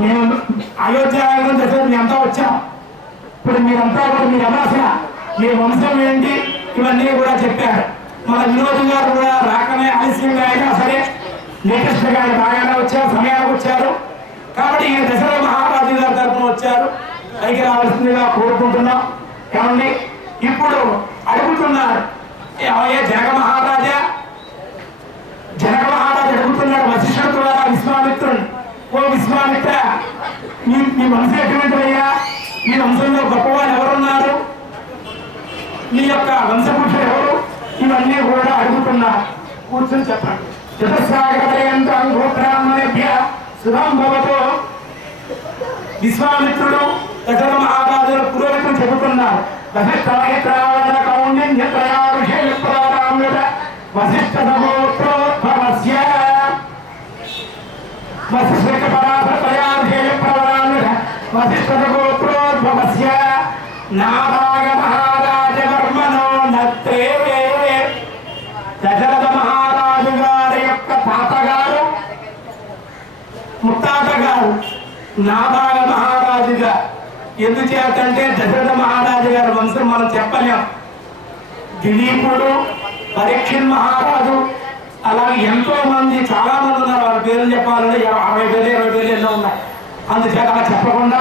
మేము అయోధ్య మేమంతా వచ్చాం. ఇప్పుడు మీరంతా కూడా మీరు అసలు మీ వంశం ఏంటి ఇవన్నీ కూడా చెప్పారు. మన వినోద్ గారు కూడా రాకనే ఆలస్యంగా అయినా సరే లేటెస్ట్ గా బాగానే వచ్చారు, సమయానికి వచ్చారు. కాబట్టి ఈయన దశరథ మహారాజు గారి తరఫున వచ్చారు, పైకి రావాల్సిందిగా కోరుకుంటున్నాం. ఏమండి ఇప్పుడు అడుగుతున్నారు జనక మహారాజా అడుగుతున్నాడు వశిష్ఠుడు ద్వారా విశ్వామిత్రుడు, ఓ విశ్వామిత్ర మీ వంశం ఎటువంటివయ్యా, మీ వంశంలో గొప్పవాళ్ళు ఎవరున్నారు, మీ యొక్క వంశపురుషులు ఎవరు, ఇవన్నీ కూడా అడుగుతున్నారు. కూర్చొని చెప్పండి. విశ్వామిత్రుడు దశరథ మహారాజుల పురోహితులు చెబుతున్నారు. నాభాగ మహారాజ వర్మనో నత్రే. దశరథ మహారాజు గారి యొక్క తాతగారు ముత్తాతగారు నాభాగ మహారాజుగా. ఎందుచేతంటే దశరథ మహారాజు గారి వంశం మనం చెప్పలేం. దిలీపుడు, పరీక్షిత్ మహారాజు, అలాగే ఎంతో మంది చాలా మంది ఉన్నారు. వాళ్ళ పేర్లు చెప్పాలంటే 60 వేలు 20 వేలు ఎన్నో ఉన్నాయి. అందుచేత అలా చెప్పకుండా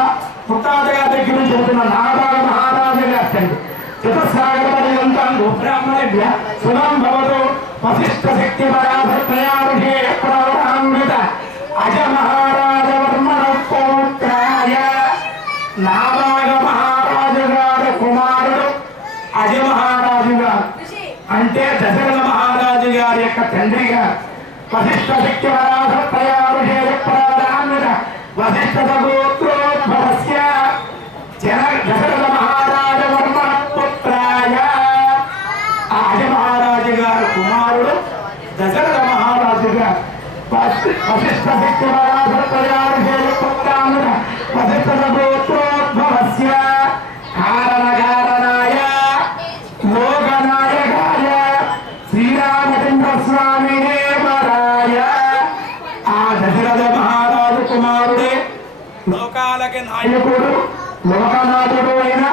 ముత్తాత గారి దగ్గర నుంచి చెబుతున్న నాభాగ మహారాజు గారు చతుస్సాగర పర్యంతం బ్రాహ్మణేభ్య సులం భవతు వశిష్ఠ శక్తి పరాధర్మయారుషే ప్రవరాన్విత అజ మహారాజ వర్మణ పౌత్రాయ. నాభాగ మహారాజు గారి కుమారుడు అజ మహారాజు గారు అంటే దశరథ మహారాజు గారి యొక్క తండ్రి గారు. వశిష్ఠ శక్తి పరాధర్మయారుషే ప్రవరాన్విత వశిష్ఠ గోత్రోద్భవస్య దశరథ మహారాజ వర్మణ పుత్రాయ. ఆ అజ మహారాజు గారి కుమారుడు దశరథ మహారాజు గారు. వశిష్ఠ శక్తి పరాధర్మయారుషే పుత్రాన్విత వశిష్ఠ గోత్రోద్భవస్య కారణకారణాయ లోకనాయకాయ శ్రీరామచంద్ర స్వామి దేవరాయ. ఆ దశరథ మహారాజు కుమారుడే లోకాలకి నాయకుడు, లోకనాథుడు అయిన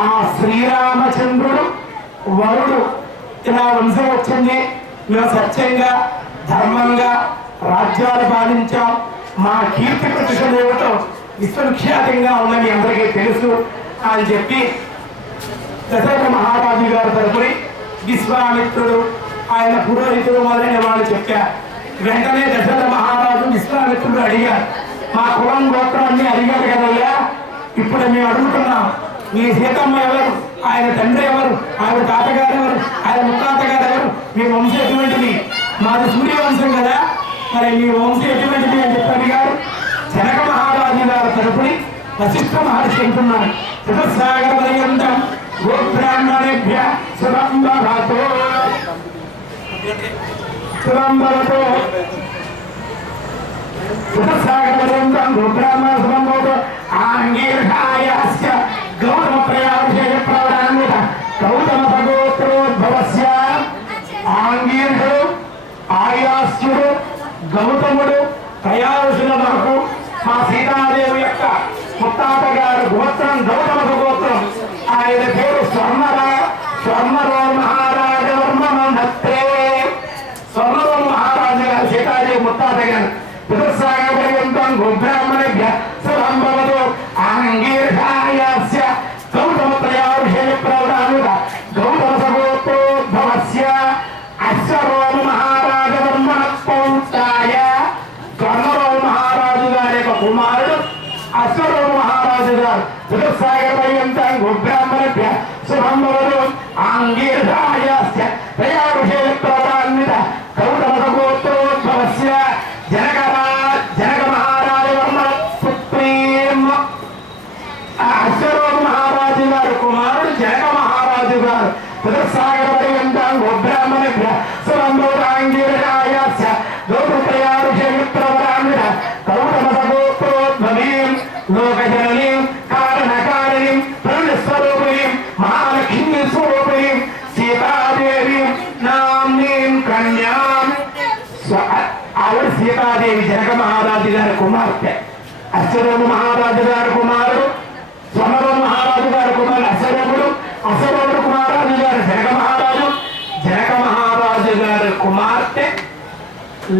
ఆ శ్రీరామచంద్రుడు వరుడు. ఇలా వంశం వచ్చింది. మేము సత్యంగా ధర్మంగా రాజ్యాలు పాలించాం. మా కీర్తి ప్రతిష్టలు ఏమిటో విశ్వవిఖ్యాతంగా ఉందని అందరికీ తెలుసు అని చెప్పి దశరథ మహారాజు గారి తరపుని విశ్వామిత్రుడు, ఆయన పురోహితుడు మొదలైన వాళ్ళు చెప్పారు. వెంటనే దశరథ మహారాజు విశ్వామిత్రుడు అడిగారు, మా కులం గోత్రాన్ని అడిగారు కదయ్యా, ఇప్పుడు మేము అడుగుతున్నాం, మీ సీతమ్మ ఎవరు, ఆయన తండ్రి ఎవరు, ఆయన తాతగారు ఎవరు, ఆయన ముత్తాతగారు ఎవరు, మీ వంశం ఎటువంటిది? మాది సూర్యవంశం కదా, మరి మీ వంశం ఎటువంటిది అని చెప్పి అడిగారు. జనక మహారాజు గారి తరపుని వశిష్ఠ మహర్షి అంటున్నారు, చతుస్సాగర పర్యంతం గోబ్రాహ్మణేభ్య సురంభవతో సురంభవతో చతుస్సాగర పర్యంతం గోబ్రాహ్మణ సురంభవతో ఆంగీర్ఘాయస్య గౌతమ ప్రయాభిషేక ప్రవరాన్విత గౌతమ సగోత్రోద్భవస్య. ఆంగీర్ఘుడు, ఆయాస్యుడు, గౌతముడు ప్రయారుషుల వరకు మా సీతాదేవి యొక్క ముత్తాత గారు గోత్రం గౌతమ గోత్రం. ఆయన పేరు స్వర్ణరో మహారాజ వర్మ నత్రే. స్వర్ణరో మహారాజు గారు సీతాదేవి ముత్తాత గారు. చతుస్సాగర పర్యంతం గోబ్రాహ్మణేభ్య సురంభవతో ఆంగీర్ఘాయస్య గౌతమ ప్రయాభిషేక ప్రవరాన్విత గౌతమ సగోత్రోద్భవస్య అశ్వరోమ మహారాజ వర్మ పౌత్రాయ. స్వర్ణరోమ మహారాజు గారి యొక్క కుమారుడు అశ్వరోమ మహారాజు గారు. చతుస్సాగర పర్యంతం గోబ్రాహ్మణేభ్య సురంభవతో ఆంగీర్ఘాయస్య ప్రయాభిషేక ప్రవరాన్విత గౌతమ సగోత్రోద్భవస్య జనక మహారాజ వర్మ పుత్రీం. అశ్వరోమ మహారాజు గారి కుమారుడు జనక మహారాజు గారు. చతుస్సాగర పర్యంతం గోబ్రాహ్మణేభ్య సురంభవతో ఆంగీర్ఘాయస్య గౌతమ ప్రయాభిషేక ప్రవరాన్విత గౌతమ సగోత్రోద్భవీం లోకజననీం కారణకారిణీం ప్రణస్వరూపిణీం మహాలక్ష్మీ స్వరూపిణీం సీతాదేవీం నామ్నీం కన్యాం. ఆవిడ సీతాదేవి జనక మహారాజు గారి కుమార్తె. అశ్వరోము మహారాజు గారి కుమారుడు, స్వర్ణరోము మహారాజు గారి కుమారుడు అశ్వరోముడు, అశ్వరోముడు కుమారాజు గారు జనక మహారాజు, జనక మహారాజు గారి కుమార్తె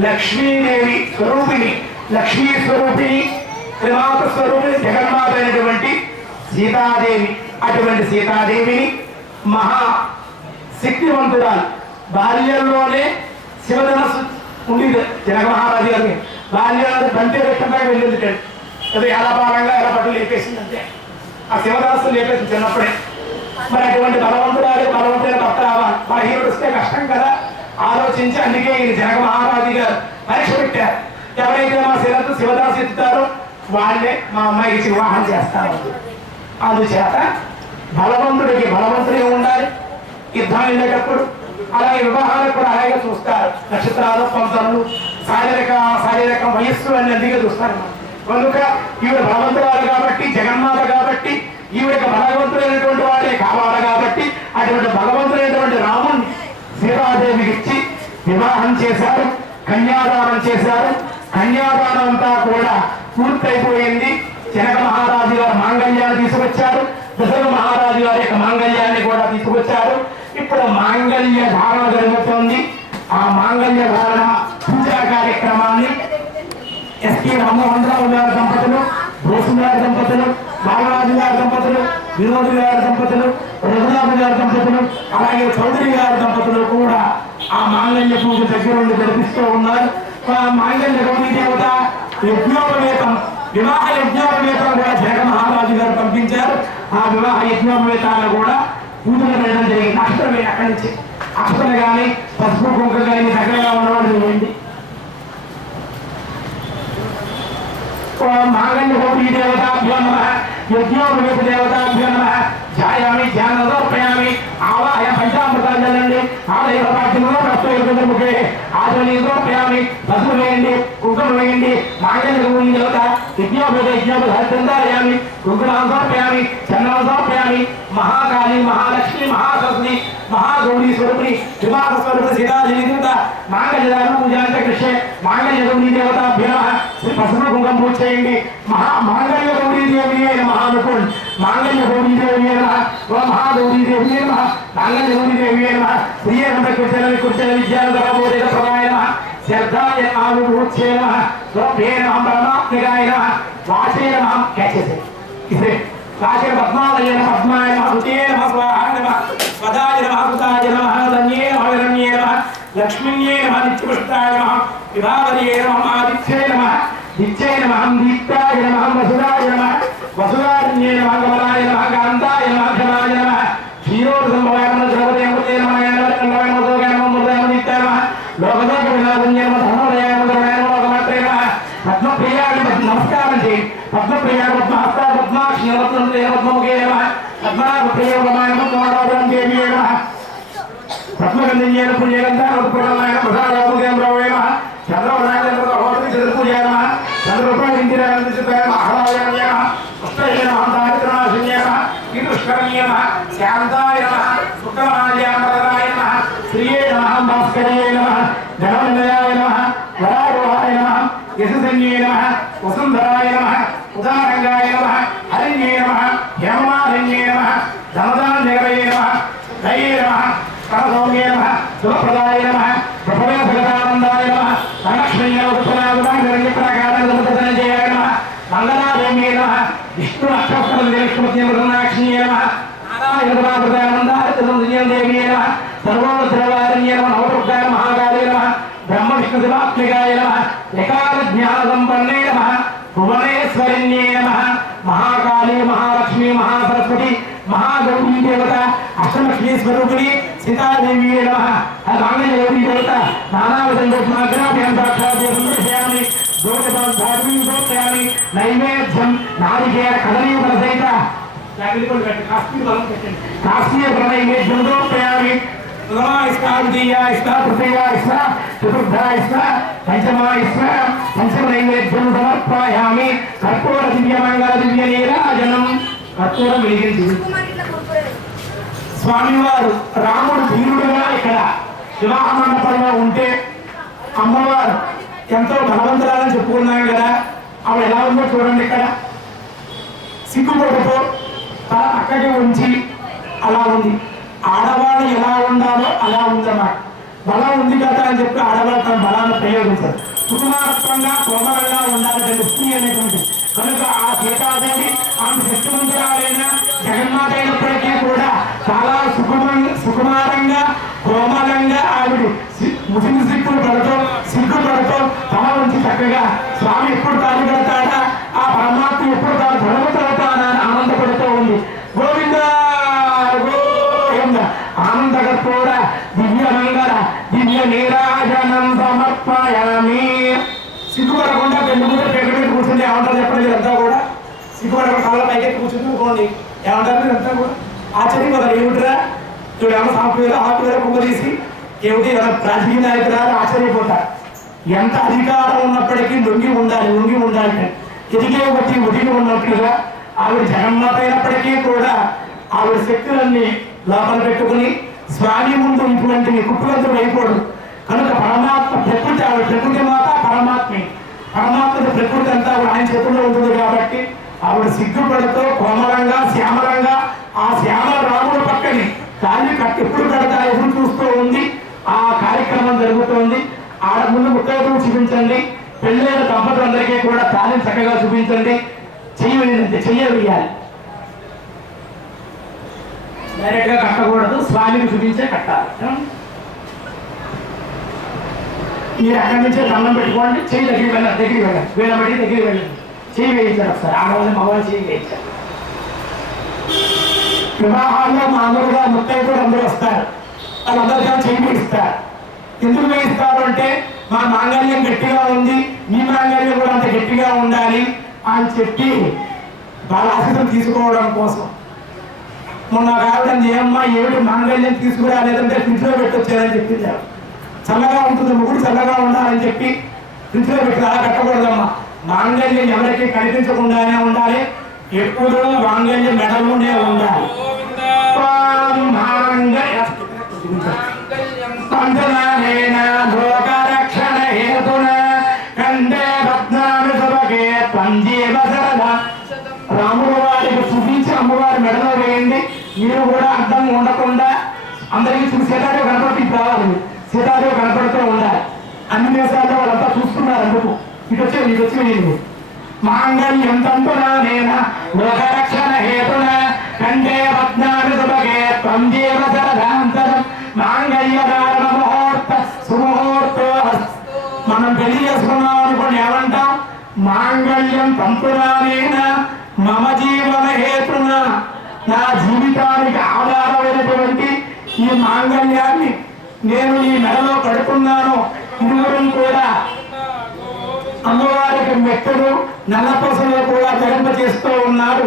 లక్ష్మీదేవి స్వరూపిణి, లక్ష్మీ స్వరూపిణి, త్రిమాత స్వరూపిణి, జగన్మాత అయినటువంటి సీతాదేవి. అటువంటి సీతాదేవిని మహా శక్తివంతురాలు. బాల్యంలోనే శివధనస్సు ఉండేది జనక మహారాజు గారికి. బాల్యంలో బంతి రక్తంగా వెళ్ళింది. అది ఎలా భాగంగా ఎలా పట్టు లేపేసింది అంతే. ఆ శివధనస్సు లేపేసింది చిన్నప్పుడే. మరి అటువంటి బలవంతులైన భర్త బలహీనుడు వస్తే కష్టం కదా ఆలోచించి, అందుకే ఈయన జనక మహారాజు గారు పరీక్ష పెట్టారు. ఎవరైతే మా శివదాసు ఎత్తుతారో వాళ్ళే మా అమ్మాయికి వివాహం చేస్తారు. అందుచేత బలవంతుడిగా ఉండాలి యుద్ధం వెళ్ళేటప్పుడు. అలాగే వివాహాలకు కూడా అలాగే చూస్తారు. నక్షత్రాలు, పంతలు, శారీరక వయస్సు అని అందుకే చూస్తారు. కనుక ఈవిడ బలవంతురాలు కాబట్టి, జగన్మాత కాబట్టి, ఈవిడకి బలవంతుడైనటువంటి వాడే కావాలి కాబట్టి అటువంటి భగవంతుడైనటువంటి రాముడిని సీతాదేవికి ఇచ్చి వివాహం చేశారు, కన్యాదానం చేశారు. కన్యాదానం అంతా కూడా పూర్తయిపోయింది. జనక మహారాజు గారు మాంగళ్యాన్ని తీసుకొచ్చారు, దశరథ మహారాజు గారి యొక్క మాంగళ్యాన్ని కూడా తీసుకొచ్చారు. ఇప్పుడు మాంగళ్య ధారణ జరుగుతోంది. ఆ మాంగళ్య ధారణ పూజా కార్యక్రమాన్ని ఎస్పీ రామోహన్ గారి దంపతులు, భూసు గారి దంపతులు, బాలరాజు గారి దంపతులు, వినోద్ గారి దంపతులు, రఘునాథ్ గారి దంపతులు, అలాగే చౌదరి గారి దంపతులు కూడా ఆ మాంగళ్య పూజ దగ్గరుండి జరిపిస్తూ ఉన్నారు. మాంగళ్య గౌరీ దేవత యజ్ఞోపవేతం, వివాహ యజ్ఞోపవేతం కూడా జగన్ మహారాజు గారు పంపించారు. ఆ వివాహ యజ్ఞోపవేతాన్ని కూడా పూజలు చేయడం జరిగింది. అక్షరమే అక్కడి నుంచి అక్షర కానీ పసుపు కుంక కానీ దగ్గరగా ఉన్నవాడు చూడండి. మాంగళ్య గౌరీ దేవతాభ్యో నమః, యజ్ఞోపవేత దేవతాభ్యో నమః. ధ్యాయామి, ధ్యానం సమర్పయామి. ఆవాహ పంచామృతాలు చల్లండి. ఆలయ ముఖే ఆచరణ సమర్పయామి. పసుపు వేయండి, కుంకుమ వేయండి. మాంగళ్య గౌరీ దేవత యజ్ఞోపవేతాయామి, కుంకుమం సమర్పయామి, చందనం సమర్పయామి. మహాకాళి, మహాలక్ష్మి, మహాసరస్వతి, మహాగౌరీ స్వరూపిణి, వివాహ స్వరూప సీతాదేవి దేవత మాంగళ్యదానం పూజాంత కృష్ణే మాంగళ్య గౌరీ దేవతాభ్యో నమః. పసుపు కుంకుమ పూజ చేయండి. మాంగళ్య గౌరీ దేవి అయిన మహానుకోండి. మాంగళ్య గౌరీ దేవి అయిన మహాగౌరీ దేవి అయిన మాంగళ్య గౌరీ దేవి అయిన ప్రియంత కుర్చల విద్యాబోధ ప్రదాయ నమః. శ్రద్ధాయ ఆవిర్భూత్యై నమః. స్వప్నే నమః. పరమాత్మికాయ నమః. వాచే నమః. క్యాచెస్ ఇదే వాచే పద్మాలయ నమః. పద్మాయ నమః. హృదయ నమః. స్వాహాయ నమః. స్వదాయ నమః. సుతాయ నమః. ధన్యే నమః. విరణ్యే నమః. లక్ష్మీయే నమః. నిత్యపుష్టాయ నమః. విభావరియే నమః. ఆదిత్యే నమః. నిత్యే నమః. దీప్తాయ నమః. వసుదాయ నమః. వసుదారణ్యే నమః. కమలాయ నమః. కాంతాయ నమః. ఘనాయ నమః. క్షీరోద సంభవాయ నమః. ద్రవదే అమృతే నమః. కండవాయ నమః. దోగాయ నమః. మృదాయ నమః. నిత్యాయ నమః. లోకదోష వినాశన్యే నమః. ధర్మోదయాయ నమః. ద్రవాయ నమః. లోకమాత్రే నమః. పద్మప్రియాయ నమస్కారం చేయండి. పద్మప్రియాయ పద్మహస్త పద్మాక్షి పద్మముఖే నమః. పద్మనాభప్రియ రమాయ నమః. కుమారాజం దేవీ నమః. పద్మగంధన్యేన పుణ్యగంధాయ ప్రధానాయ ప్రసాదాయ నమః. చంద్రవనాయ హోత్రి చంద్రపూజాయ నమః. చంద్రరూపాయ మహారాజాయ నమః. పుష్పయ నమః. దారిద్ర్యనాశన్యాయ నమః. కీర్తిష్కరణీయ నమః. శాంతాయ నమః. శుక్రమాల్యాయ నమః. శ్రీయే నమః. భాస్కరాయ నమః. ధనవందయాయ నమః. వరారోహాయ నమః. యశసన్యే నమః. వసుంధరాయ నమః. ఉదారంగాయ నమః. హరిణ్యే నమః. హేమమాలిన్యే నమః. ధనదాన్యగరయే నమః. దయే నమః. కరసౌమ్యే నమః. శుభప్రదాయ నమః. ప్రపదే భగదానందాయ నమః. ధనలక్ష్మీయ ఉత్పలాయ నమః. మంగళాదేవ్యే నమః. విష్ణు అక్షరస్మృతిలక్ష్మీయ నమః. నారాయణ దేవ్యే నమః. సర్వోద్రవారణ్యే నమః. నవదుర్గాయ మహాకాళే నమః. బ్రహ్మ విష్ణు శివాత్మికాయ నమః. ఏకాల జ్ఞాన సంపన్నే నమః. భువనేశ్వరిణ్యే నమః. మహాకాళీ, మహాలక్ష్మి, మహాసరస్వతి, మహాగౌరీ దేవత, అష్టలక్ష్మీ స్వరూపిణి సీతాదేవి నమః. మాంగళ్య గౌరీ దేవత నానావిధంగామి దోషామి నైవేద్యం నారికేర కదలీపల సహిత కాశ్మీర నైవేద్యం దోపయామి. పంచమ నైవేద్యం సమర్పయామి. కర్పూర దివ్యమంగళ దివ్య నీరాజనం. కర్పూరం వెలిగింది. స్వామివారు రాముడు ధీరుడుగా ఇక్కడ వివాహ మండపంలో ఉంటే అమ్మవారు ఎంతో బలవంతురాలని చెప్పుకున్నాం కదా. ఆవిడ ఎలా ఉందో చూడండి. ఇక్కడ సిగ్గుపడుతూ తల పక్కకి ఉంచి అలా ఉంది. ఆడవాళ్ళు ఎలా ఉండాలో అలా ఉందన్నమాట. బలం ఉంది కదా అని చెప్పి ఆడవాళ్ళు తన బలాన్ని ప్రయోగించారు. సుకుమారత్వంగా కోమలంగా ఉండాలి స్త్రీ అనేటువంటి. కనుక ఆ సీతాదేవి ఆమె శక్తివంతురాలైన జగన్మాత అయినప్పటికీ కూడా చాలా సుకుమారంగా కోమలంగా ఆవిడ ముసిమి సిగ్గుపడుతూ తల ఉంచి చక్కగా స్వామి ఎప్పుడు తాను పెడతాడా, ఆ పరమాత్మ ఎప్పుడు తాను ధర్మపడతానా అని ఆనందపడుతూ ఉంది. గోవింద గోవింద ఆనందకర్పూర దివ్య మంగళ దివ్య నీరాజనం సమర్పయామి. సిగ్గుపడకుండా పెళ్లి మీద పెళ్లి కూర్చుంటే ఏమంటారు చెప్పండి. అంతా కూడా సిగ్గుపడకుండా కాళ్ళ పైకి కూర్చుంటుకోండి. ఏమంటారు మీరు అంతా కూడా ఆశ్చర్యపోతారు. ఏమిటిరా ఇప్పుడు ఏమో ఆకువేర కుంగ తీసి ఏమిటి రాజకీయ నాయకురా ఆశ్చర్యపోతారు. ఎంత అధికారం ఉన్నప్పటికీ లొంగి ఉండాలి. ఎదిగే బట్టి ఒదిగి ఉన్నట్లుగా ఆవిడ జగన్మాత అయినప్పటికీ కూడా ఆవిడ శక్తులన్నీ లోపల పెట్టుకుని స్వామి ముందు ఇటువంటి కుప్పలంతుడు అయిపోడు. కనుక పరమాత్మ ప్రకృతి, ఆవిడ ప్రకృతి మాత పరమాత్మ ప్రకృతి అంతా ఆయన చేతుల్లో ఉంటుంది కాబట్టి ఆవిడ సిగ్గుపడుతూ కోమలంగా శ్యామలంగా ఆ శ్యామల రాముడు పక్కని తాళి ఎప్పుడు కడతా ఎదురు చూస్తూ ఉంది. ఆ కార్యక్రమం జరుగుతోంది. ఆడ ముందు ముత్తైదువు చూపించండి. పెళ్ళైన దంపతులందరికీ కూడా తాళిని చక్కగా చూపించండి. చెయ్యాలి. డైరెక్ట్ గా కట్టకూడదు, స్వామికి చూపించే కట్టాలి. మీరు అక్కడి నుంచే దండం పెట్టుకోండి. చెయ్యి దగ్గరికి వెళ్ళండి. వీళ్ళ బట్టి దగ్గరికి వెళ్ళండి. చెయ్యి వేయించారు ఒకసారి. ఆడవాళ్ళని మగవాళ్ళు చెయ్యి వేయించారు. వివాహాల్లో మామూలుగా ముత్తైదువులు అందరూ వస్తారు. వాళ్ళందరికీ చెయ్యి వేయిస్తారు. ఎందుకు వేయిస్తారు అంటే మా మాంగళ్యం గట్టిగా ఉంది, మీ మాంగళ్యం కూడా అంత గట్టిగా ఉండాలి అని చెప్పి వాళ్ళ ఆశీస్సులు తీసుకోవడం కోసం. మొన్న కావడం ఏమమ్మా ఏమిటి మాంగళ్యం తీసుకురాలేదంటే ఫ్రిడ్జ్లో పెట్టొచ్చారని చెప్పింది. చల్లగా ఉంటుంది, ముగ్గురు చల్లగా ఉండాలని చెప్పి ఫ్రిడ్జ్లో పెట్టి అలా కట్టకూడదమ్మా. మాంగళ్యం ఎవరికి కనిపించకుండానే ఉండాలి. ఎప్పుడూ మాంగళ్యం మెడలోనే ఉండాలి. రాముడు వారికి చూపించి అమ్మవారి మెడలో వేయండి. మీరు కూడా అర్థం ఉండకుండా అందరికీ చూసి సీతాదేవి కనపడుతూ రావాలి. సీతాదేవి కనపడుతూ ఉండాలి. అన్ని దేశాల్లో వాళ్ళంతా చూస్తున్నారు. అందుకు ఇటు వచ్చి వేయండి. మాంగళ్యం తంతునా నేనా లోకరక్షణ హేతున కంఠే పద్నామి సుభగే త్వం జీవ శరదాంతరం మాంగళ్య ధారణ ముహూర్త సుముహూర్తో. మనం పెళ్లి చేసుకున్నాం అనుకోండి, ఏమంటాం? మాంగళ్యం తంతునా నేనా మమ జీవన హేతున. నా జీవితానికి ఆధారమైనటువంటి ఈ మాంగళ్యాన్ని నేను ఈ మెడలో కడుతున్నాను. ఇరువురు కూడా అమ్మవారికి మెట్టలు నల్లపసలు కూడా ధరింప చేస్తూ ఉన్నారు.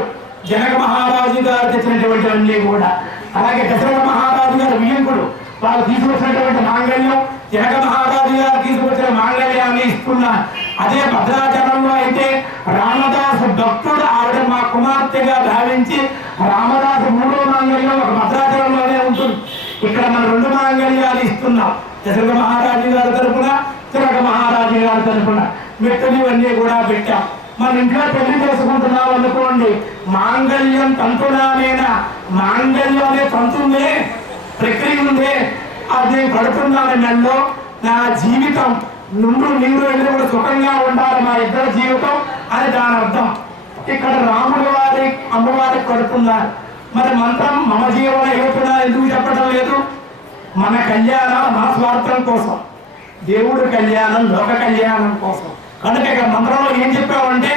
జనక మహారాజు గారు తెచ్చినటువంటివన్నీ కూడా. అలాగే దశరథ మహారాజు గారు వియ్యంకుడు వాళ్ళు తీసుకొచ్చినటువంటి మాంగళ్యం, జనక మహారాజు గారు తీసుకొచ్చిన మాంగళ్యాన్ని ఇస్తున్నారు. అదే భద్రాచలంలో అయితే రామదాసు భక్తుడు ఆవిడ మా కుమార్తెగా భావించి రామదాసు 3వ మాంగళ్యం ఒక భద్రాచలంలోనే ఉంటుంది. ఇక్కడ మనం 2 మాంగళ్యాలు ఇస్తున్నాం. దశరథ మహారాజు గారి తరఫున, జనక మహారాజు గారి తరఫున మెట్టలు ఇవన్నీ కూడా పెట్టాం. మన ఇంట్లో పెళ్లి చేసుకుంటున్నాం అనుకోండి, మాంగళ్యం తంతునానేనా, మాంగళ్యం అనే తంతుందే, ప్రక్రియ ఉందే, అది నేను పడుతున్నాను నెలలో. నా జీవితం నీరు వెళ్ళి కూడా సుఖంగా ఉండాలి మా ఇద్దరు జీవితం అని దాని అర్థం. ఇక్కడ రాముడు వారి అమ్మవారికి కడుతున్నారు. మరి మంత్రం మమ జీవన హేతునా ఎందుకు చెప్పడం లేదు? మన కళ్యాణం మన స్వార్థం కోసం, దేవుడు కళ్యాణం లోక కళ్యాణం కోసం. కనుక ఇక్కడ మంత్రంలో ఏం చెప్పామంటే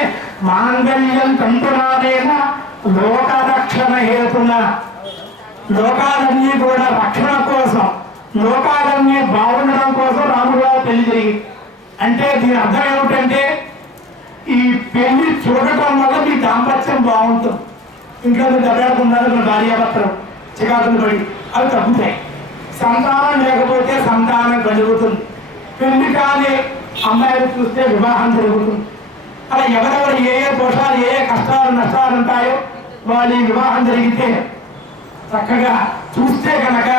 మాంగళ్యం తంతునానేనా లోకరక్షణ హేతున. లోకాలన్నీ కూడా రక్షణ కోసం, లోకాలన్నీ బాగుండడం కోసం రాముడు గారు పెళ్లి జరిగింది. అంటే దీని అర్థం ఏమిటంటే ఈ పెళ్లి చూడటం వల్ల మీ దాంపత్యం బాగుంటుంది. ఇంట్లో మీరు దెబ్బకుంటారు, మీ భార్యాభర్తలు చికాకులు పడి అవి తగ్గుతాయి. సంతానం లేకపోతే సంతానం కలుగుతుంది. పెళ్లి కానీ అమ్మాయిలు చూస్తే వివాహం జరుగుతుంది. అలా ఎవరెవరు ఏ దోషాలు ఏ కష్టాలు నష్టాలు ఉంటాయో వాళ్ళు ఈ వివాహం జరిగితే చక్కగా చూస్తే కనుక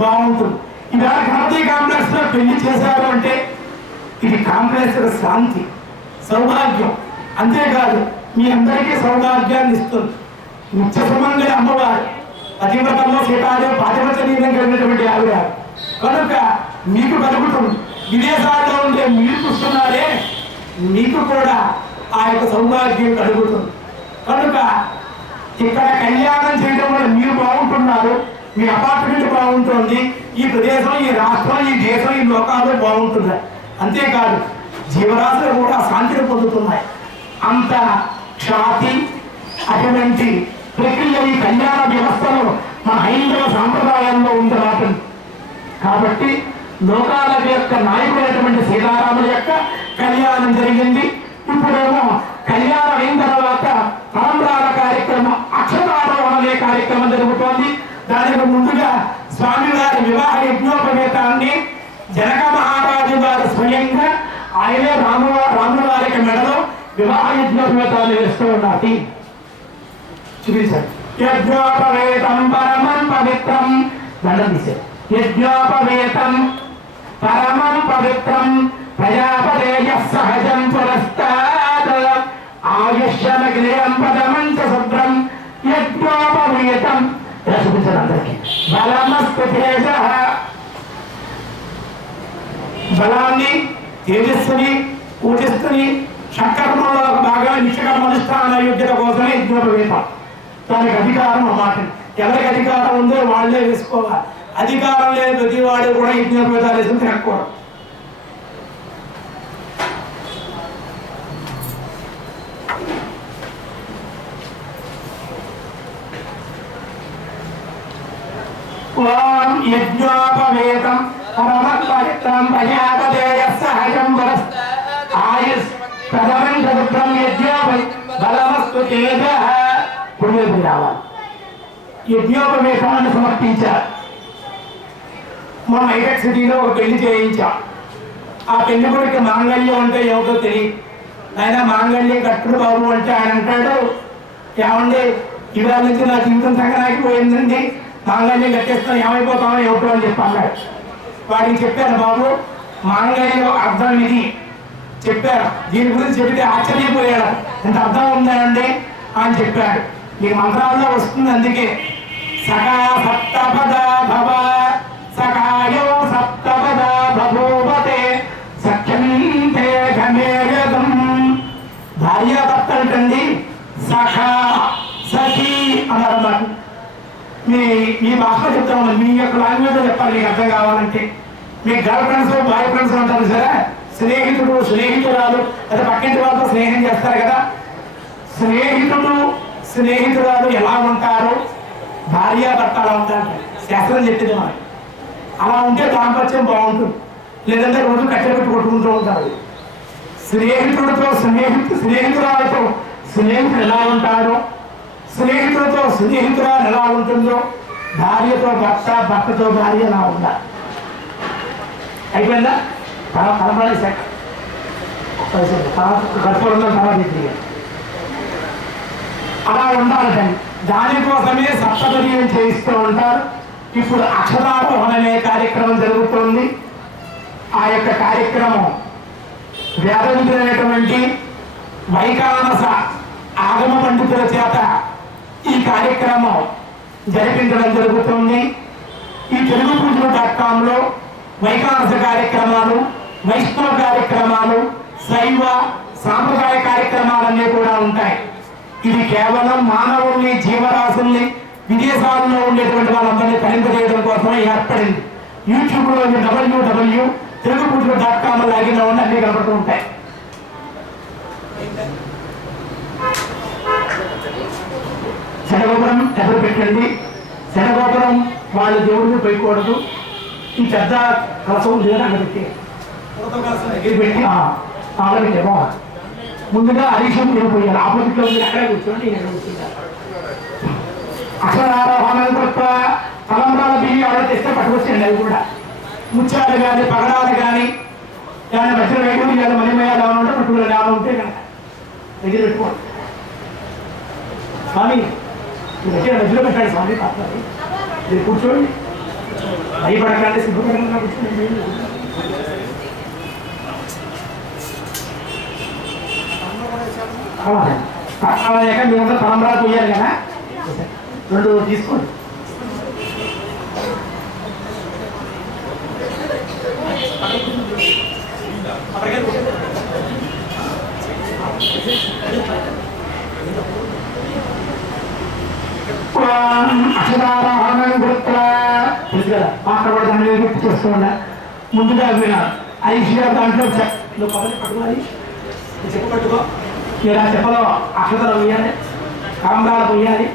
బాగుంటుంది. ఇలా గణపతి కాంప్లెక్స్ లో పెళ్లి చేశారు అంటే ఇది కాంప్లెక్స్ శాంతి, సౌభాగ్యం, అంతేకాదు మీ అందరికీ సౌభాగ్యాన్ని ఇస్తుంది. నిత్య సుమంగళి అమ్మవారు పతివ్రతంలో సీతాదేవి పాతివ్రతనీయం కలిగినటువంటి ఆవిడ కనుక మీకు కలుగుతుంది. విదేశాల్లో ఉండే మీరు చూస్తున్నారే మీకు కూడా ఆ యొక్క సౌభాగ్యం కలుగుతుంది. కనుక ఇక్కడ కళ్యాణం చేయడం వల్ల మీరు బాగుంటున్నారు, మీ అపార్ట్మెంట్ బాగుంటుంది, ఈ ప్రదేశం, ఈ రాష్ట్రం, ఈ దేశం, ఈ లోకాలు బాగుంటున్నాయి. అంతేకాదు జీవరాశులు కూడా శాంతిని పొందుతున్నాయి. అంత ఖ్యాతి అటువంటి ప్రక్రియ ఈ కళ్యాణ వ్యవస్థలో మన హైందవ సాంప్రదాయంలో ఉందన్నమాట. కాబట్టి లోకాల యొక్క నాయకుడైనటువంటి సీతారాముల యొక్క కళ్యాణం జరిగింది. ఇప్పుడేమో కళ్యాణం అయిన తర్వాత తలంబ్రాల కార్యక్రమం, అక్షరారోహణ అనే కార్యక్రమం జరుగుతోంది. దానికి ముందుగా స్వామివారి వివాహ యజ్ఞోపవేతాన్ని జనక మహారాజు గారు స్వయంగా ఆయనే రాముల వారికి మెడలో వివాహ యజ్ఞోపవేతాన్ని వేస్తూ ఉన్నారు. చూపించారు. యజ్ఞోపవేతం పరమం పవిత్రం, దండం తీశారు. యజ్ఞోపవేతం పరమం పవిత్రం ప్రజాపతేయ సహజం పురస్తాద్ ఆయుష్యమగ్నియం పదమంచ శుభ్రం యజ్ఞోపవేతం. ఇలా చూపించారు అందరికీ. బలమస్తు తేజ, బలాన్ని, తేజస్సుని, పూజిస్తుని షట్కర్మలో బాగా నిత్యకర్మనుష్ఠాన యోగ్యత కోసమే యజ్ఞోపవేతం. దానికి అధికారం అన్నమాట. ఎవరికి అధికారం ఉందో వాళ్ళే వేసుకోవాలి. అధికారం లేని ప్రతి వాడు కూడా యజ్ఞోపవేతాలు వేసుకుని తినకూడదు. ఓం యజ్ఞోపవేతం పరమపవిత్రం ప్రజాపతేయ సహజం ఆయుష్ ప్రథమం సముద్రం యజ్ఞోపవేతం బలమస్తు తేజ. పుణ్యపు రావాలి. యజ్ఞోపవేతాన్ని సమర్పించారు. మన హైటెక్ సిటీలో ఒక పెళ్లి చేయించాం. ఆ పెళ్లి కొడుకు మాంగళ్యం అంటే ఏమిటో తెలియదు. ఆయన మాంగళ్యం కట్టుడు బాబు అంటే ఆయన అంటాడు, ఏమండి ఇవాళ నుంచి నా జీవితం సంగనాకి పోయిందండి, మాంగళ్యం కట్టేస్తాం, ఏమైపోతామో ఏమిటో అని చెప్పి అన్నాడు. వాడికి చెప్పారు, బాబు మాంగళ్యం అర్థం ఇది చెప్పారు. దీని గురించి చెబితే ఆశ్చర్యపోయాడు. ఎంత అర్థం ఉందండి అని చెప్పాడు. మీ మంత్రాల్లో వస్తుంది. అందుకే సఖా సప్తపద భవ సఖాయో సప్తపద భూపతే సఖ్యంతే ఘమేయదం. భార్యాభర్త అంటండి సఖా సఖీ అన్నమాట. మీ భాష చెప్తాను, మీ యొక్క లాంగ్వేజ్ చెప్పాలి మీకు అర్థం కావాలంటే. మీ గర్ల్ ఫ్రెండ్స్, బాయ్ ఫ్రెండ్స్ అంటారు సరే, స్నేహితుడు, స్నేహితురాలు, అదే పక్కింటి వాళ్ళతో స్నేహం చేస్తారు కదా. స్నేహితుడు, స్నేహితురాలు ఎలా ఉంటారు, భార్యాభర్త అలా ఉంటారు. శాస్త్రం చెప్పింది మనకి. అలా ఉంటే దాంపత్యం బాగుంటుంది. లేదంటే రోజు కట్టెలు పెట్టి కొట్టుకుంటూ ఉంటారు. స్నేహితుడితో స్నేహితురాలతో స్నేహితుడు ఎలా ఉంటాడో, స్నేహితులతో స్నేహితురాలు ఎలా ఉంటుందో, భార్యతో భర్త, భర్తతో భార్య ఎలా ఉండాలి. అయిపోయిందా? తలపడి శాఖ గర్భంలో తర్వాత అలా ఉండాలి. దానికోసమే సప్తపర్యం చేయిస్తూ ఉంటారు. ఇప్పుడు అక్షరారోహణ అనే కార్యక్రమం జరుగుతోంది. ఆ యొక్క కార్యక్రమం వేదవిధులైనటువంటి వైకానస ఆగమ పండితుల చేత ఈ కార్యక్రమం జరిపించడం జరుగుతుంది. ఈ తెలుగు పూజలు.com వైకానస కార్యక్రమాలు, వైష్ణవ కార్యక్రమాలు, శైవ సాంప్రదాయ కార్యక్రమాలన్నీ కూడా ఉంటాయి. ఇది కేవలం మానవుల్ని, జీవరాశుల్ని, విదేశాల్లో ఉండేటువంటి వాళ్ళందరినీ తరింపజేయడం కోసమే ఏర్పడింది. యూట్యూబ్లో www.telugupujalu.com లాగిన్ అవ్వండి, అన్ని కనబడుతూ ఉంటాయి. శనగోపురం ఎదురు పెట్టండి. శనగోపురం వాళ్ళ దేవుడిని పోయకూడదు. ఈ పెద్ద కలసం ఉంది కదా అక్కడ పెట్టి దగ్గర పెట్టి ఆడబెట్టే బాగుంది. ముందుగా హరీశం పోయాలి. ఆపోజిట్లో ఉంది, అక్కడే కూర్చోండి. నేను కూర్చుంటాను. అక్షరారోహణం తప్ప తలంబ్రాల బియ్యం ఎవరైతే తెస్తే పట్టుకొచ్చేయండి. అవి కూడా ముత్యాలు కానీ, పగడాలు కానీ, ఏమైనా మధ్యలో వేయడం, లేదా మణిమయాలు ఏమైనా ఉంటే పట్టుకుని ఏమైనా ఉంటే కనుక దగ్గర పెట్టుకోండి. స్వామి దగ్గర మధ్యలో పెట్టండి. స్వామి పట్టాలి, మీరు కూర్చోండి. భయపడకండి, సిగ్గుపడకుండా కూర్చోండి. పక్కవాక మీరంతా తలంబరాలు పోయారు కదా, 2 తీసుకోండి. అక్షరారోహణం గుర్తుగా తెలుసు కదా, అక్కడ కూడా దాని గుర్తు చేస్తూ ఉన్నా. ముందుగా ఐషి గారు దాంట్లో నువ్వు పక్కన పట్టుకోవాలి, చెప్పు పట్టుకో. మీరు ఆ చెప్పలో అక్షతలు వేయాలి, కరంబాలు పోయాలి,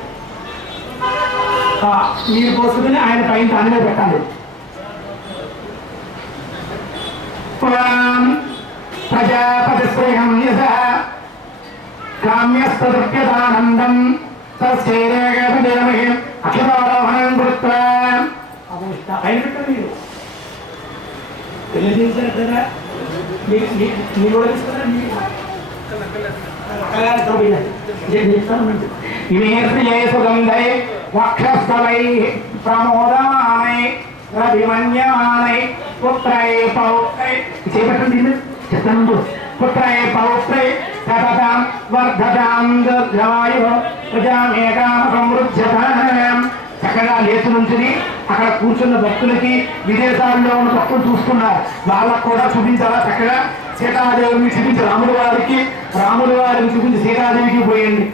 మీరు పోసుకుని ఆయన పైన దానిలో పెట్టాలి. ప్రజాపతి శ్రేహం యశ కామ్యస్తృప్యదానందం తస్యేదేమహి అక్షరారోహణం కృత్వా పైన పెట్టాలి. మీరు పెళ్లి చేశారు కదా, మీరు కూడా తీసుకున్నారా? సుగంధై వక్షస్థలై ప్రమోదమానై రవిమన్యమానై పుత్రై పౌత్రై చేపట్టండి. చెప్తాను, పుత్రై పౌత్రై సతతం వర్ధతాం దీర్ఘాయుః ప్రజామేకాం సమృద్ధ్యతాం. చక్కగా లేచి నుంచుని అక్కడ కూర్చున్న భక్తులకి, విదేశాల్లో ఉన్న భక్తులు చూస్తున్నారు, వాళ్ళకు కూడా చూపించాలా. చక్కగా సీతాదేవిని చూపించి రాముల వారికి, రాముల వారిని చూపించి సీతాదేవికి పోయండి.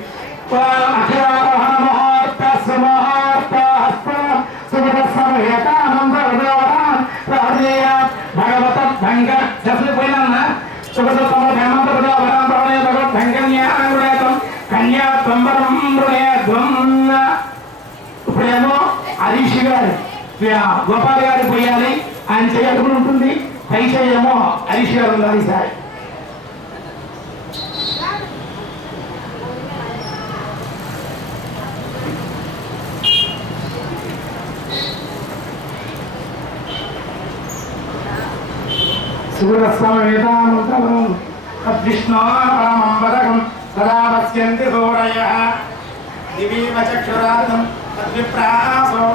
అక్షరారోహణ ముహూర్త సుముహూర్త భగవత భంగ పోయినా కన్యా తంబరం ఇప్పుడేమో హరీష్ గారు గోపాల్ గారు పోయాలి, ఆయన చేయకుండా ఉంటుంది. పైసా ఏమో హరీష్ గారు ఉండాలి. సార్ సూర్యస్వామితామంత్రం తద్విష్ణోపరమం సదా పశ్యంతి సూరయః దివీవ చక్షురాదం తద్విప్రాసో.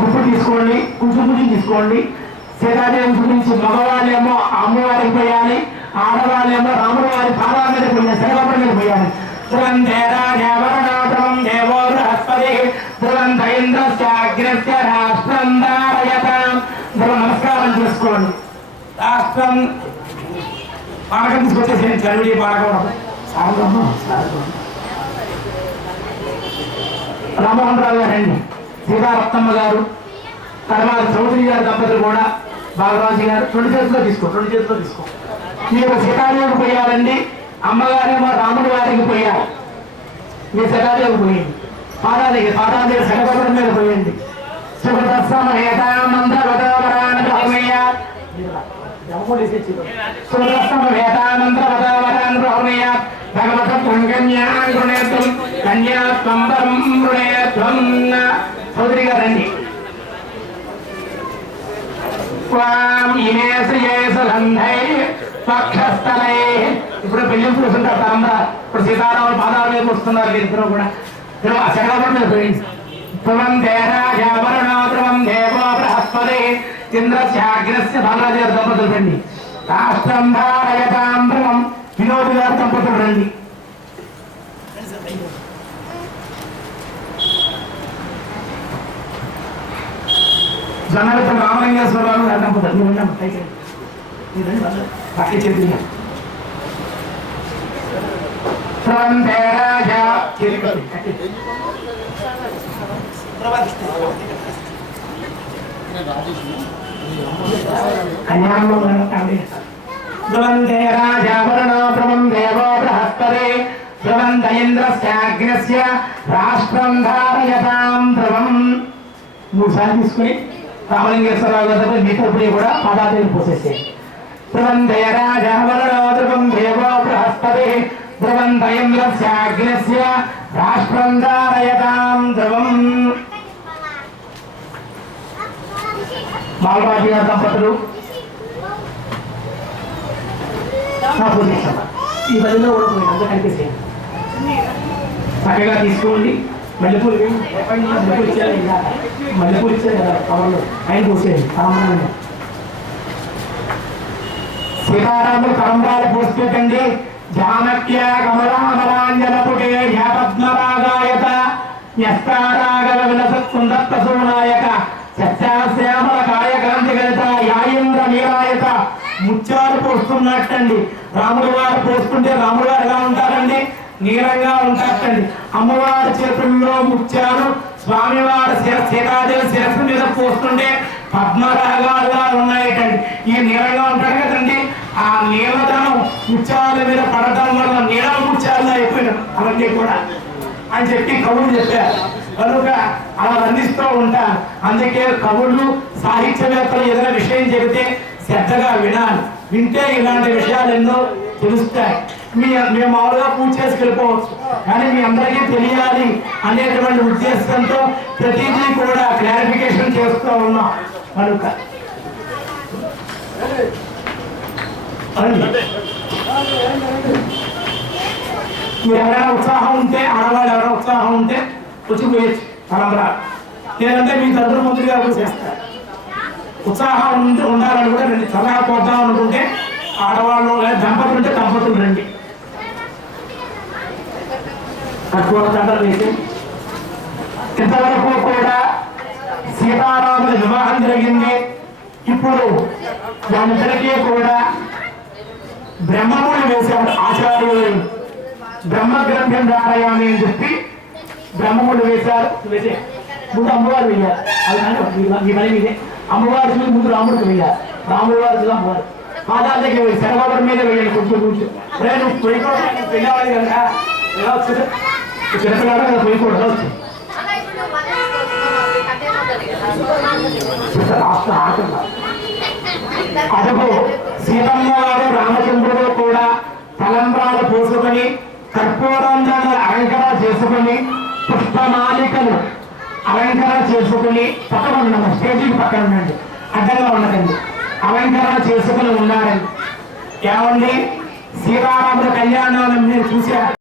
గుప్పు తీసుకోండి, కుంచుముచి తీసుకోండి. సీతాదేవి గురించి మగవాళ్ళేమో అమ్మవారికి పోయాలి, ఆడవాళ్ళేమో రాముల వారి పాదాల మీద పోయాలి, శరగపడ మీద పోయాలి. దేవో బృహస్పతి రాష్ట్రం దారయతాం. నమస్కారం చేసుకోండి. రాష్ట్రం పానకం తీసుకొచ్చేసేయండి. చలివిడి పానకం రామ్మోహన్ రావు గారండి, సీతారత్నమ్మ గారు, తర్వాత చౌదరి గారి దంపతులు కూడా బాలరాజు గారు. రెండు చేతుల్లో తీసుకో. మీరు సీతాదేవికి పోయారండి, అమ్మగారేమో రాముడి వారికి పోయారు. మీరు సీతాదేవికి పోయింది, పాదాదేవి శనగపడం మీద పోయండి. చౌదరి గారండి. ఇప్పుడు పెళ్లి చూస్తుంటారు తరంబరా. ఇప్పుడు సీతారాముల పాదాల మీద వస్తున్నారు ఇద్దరు కూడా. శనగపడం మీద పోయింది. ఇంద్రస్యాగ్రస్య బాలరాజు గారి దంపతులు రండి. రాష్ట్రం భారయతాంధ్రం వినోద్ గారి దంపతులు రండి. జనరల్ రామలింగేశ్వరరావు గారి దంపతులు పక్కకి చేతులు ధ్రువంతే రాజావరణో ధ్రువం దేవో బృహస్పతే ధ్రువంత ఇంద్రస్యాగ్రస్య రాష్ట్రం ధారయతాం ధ్రువం. 3 సార్లు తీసుకుని రామలింగేశ్వరరావు గారు మీతోపుడి కూడా పాదాదేవి పోసేసేయండి. ధ్రువంతే రాజావరణో ధ్రువం దేవో బృహస్పతే ధ్రువంత ఇంద్రస్యాగ్రస్య రాష్ట్రం ధారయతాం ధ్రువం. బాలరాజు గారి దంపతులు ఈ బదిలో కూడా పోయి అంతా కనిపిస్తాయండి. చక్కగా తీసుకోండి. మల్లెపూలు ఇచ్చారు కదా కవర్లో, ఆయన పోసేయండి. సీతారాములు తరంబాలు పోసుకోకండి. జానక్య కమలామలాంజనపుటే పద్మరాగాయత న్యస్తారాగల విలసత్సుందత్తసూనాయక సత్యాశ్యామల కాయకాంతి గణిత యాయింద్ర నీరాయత. ముత్యాలు పోస్తున్నట్టండి. రాముడు వారు పోస్తుంటే రాముడు వారు ఎలా ఉంటారండి? నీలంగా ఉంటారండి. అమ్మవారి చేతుల్లో ముత్యాలు, స్వామివారి సీతాదేవి శిరస్సు మీద పోస్తుంటే పద్మరాగాలుగా ఉన్నాయటండి. ఈ నీలంగా ఉంటారు కదండి. ఆ నీలదనం ముత్యాల మీద పడటం వల్ల నీల ముత్యాలు అయిపోయినారు అవన్నీ కూడా అని చెప్పి కవులు చెప్పారు. కనుక అలా వర్ణిస్తూ ఉంటారు. అందుకే కవులు సాహిత్యవేత్తలు ఏదైనా విషయం చెబితే శ్రద్ధగా వినాలి. వింటే ఇలాంటి విషయాలు ఎన్నో తెలుస్తాయి. మేము మామూలుగా పూజ చేసి వెళ్ళిపోవచ్చు, కానీ మీ అందరికీ తెలియాలి అనేటువంటి ఉద్దేశంతో ప్రతిదీ కూడా క్లారిఫికేషన్ చేస్తూ ఉన్నాం. కనుక మీరు ఎవరైనా ఉత్సాహం ఉంటే, ఆడవాళ్ళు ఎవరైనా ఉత్సాహం ఉంటే వచ్చిపోయచ్చు తలంబరా. లేదంటే మీ తరపున మంత్రి గారు చేస్తారు. ఉత్సాహం ఉండాలని కూడా రండి. చల్లగా పోద్దాం అనుకుంటే ఆడవాళ్ళు దంపతులు ఉంటే దంపతులు రండి. తక్కువ దండలు వేసి ఇంతవరకు కూడా సీతారాముల వివాహం జరిగింది. ఇప్పుడు వాళ్ళిద్దరికీ కూడా బ్రహ్మములు వేశాడు ఆచార్యులు. బ్రహ్మగ్రంథం రాయామి అని చెప్పి బ్రహ్మములు వేశారు. వేసే ముందు అమ్మవారు వేయాలి. అది కానీ మీ పని మీదే. అమ్మవారి ముందు రాముడికి వేయాలి. రాముడి వారి అమ్మవారు పాదాల దగ్గర వేయాలి. శనగపడి మీద వేయాలి. కొంచెం నువ్వు పోయిపోవడానికి పెళ్ళాలి కదా. ఎలా వచ్చింది చిన్నపిల్లాడు కదా, పోయిపోవడం ఎలా వచ్చింది. అదుపు సీతమ్మ వారు రామచంద్రుడు కూడా తలంబ్రాలు పోసుకొని కర్పూరంగా అలంకరణ చేసుకుని పుష్పమాలికలు అలంకరణ చేసుకుని పక్కన ఉన్నాము. స్టేజీకి పక్కన ఉండండి, అడ్డంగా ఉండకండి. అలంకరణ చేసుకుని ఉన్నారండి. ఏమండి సీతారాముల కళ్యాణాన్ని మీరు చూశారు.